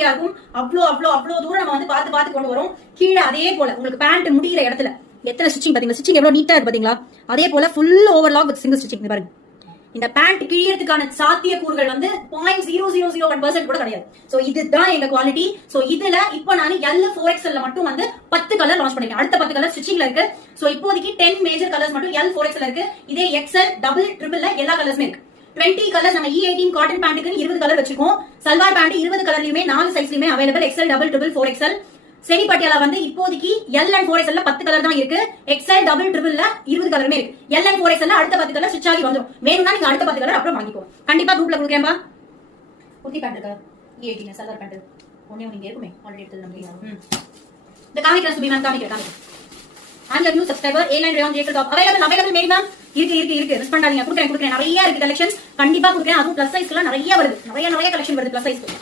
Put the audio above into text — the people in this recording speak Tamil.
குவாலிட்டியா இருக்கும். அவ்வளோ தூரம் நம்ம வந்து பார்த்து கொண்டு வரோம். கீழே அதே போல உங்களுக்கு பேண்ட் முடிகிற இடத்துல எத்தனை ஸ்டிச்சிங் பாத்தீங்களா, ஸ்டிச்சிங் எவ்வளவு நீட்டா இருக்கு பாத்தீங்களா. அதே போல full overlock with single stitching பாருங்க. இந்த பேண்ட் கிழியறதுக்கான சாத்திய கூறுகள் வந்து 0.0001% கூட கிடையாது. சோ இதுதான் எங்க குவாலிட்டி. சோ இதுல இப்போ நான் L4XL மட்டும் வந்து 10 கலர் லான்ச் பண்ணிருக்கேன். அடுத்த 10 கலர் ஸ்டிச்சிங்ல இருக்கு. சோ இப்போதைக்கு 10 மேஜர் கலர்ஸ் மட்டும் L4XL இருக்கு. இதே XL, டபுள், ட்ரிபிள்ல எல்லா கலர்ஸுமே இருக்கு. 20 கலர்ஸ் நம்ம E18 காட்டன் பேண்ட்டுக்கு 20 கலர் வச்சிருக்கோம். சல்வார் பேண்ட் 20 கலர்லயுமே 4 சைஸ்லயுமே available. XL, double, triple, 4XL. Semi Patiala வந்து இப்போதைக்கு L and 4XL 10 கலர் தான் இருக்கு. XL, டபுள், ட்ரிபிள்ல 20 கலருமே இருக்கு. L and 4XL அடுத்த 10 கலர் ஸ்டிச் ஆகி வந்துரும். வேணும்னா நீங்க அடுத்த 10 கலர் அப்புறம் வாங்கிக்கோ. கண்டிப்பா குரூப்ல கொடுக்கறேன்பா. குர்த்தி பேண்ட் இருக்கா? E18 salwar pant. ஒண்ணே நீங்க இருக்குமே ஆல்ரெடி எடுத்து நம்ம. இந்த காமிக்கிறேன் சுபி மேம் காமிக்கிறேன். I'm your new subscriber. A9 rayon jacket top available Mary ma'am. இருக்கு மிஸ் பண்ணாதீங்க. கொடுக்கறேன் நிறைய இருக்கு கலெக்ஷன்ஸ். கண்டிப்பா கொடுக்கறேன். அதுவும் ப்ளஸ் சைஸ்ல நிறைய வருது. நிறைய கலெக்ஷன் வருது ப்ளஸ் சைஸ்க்கு.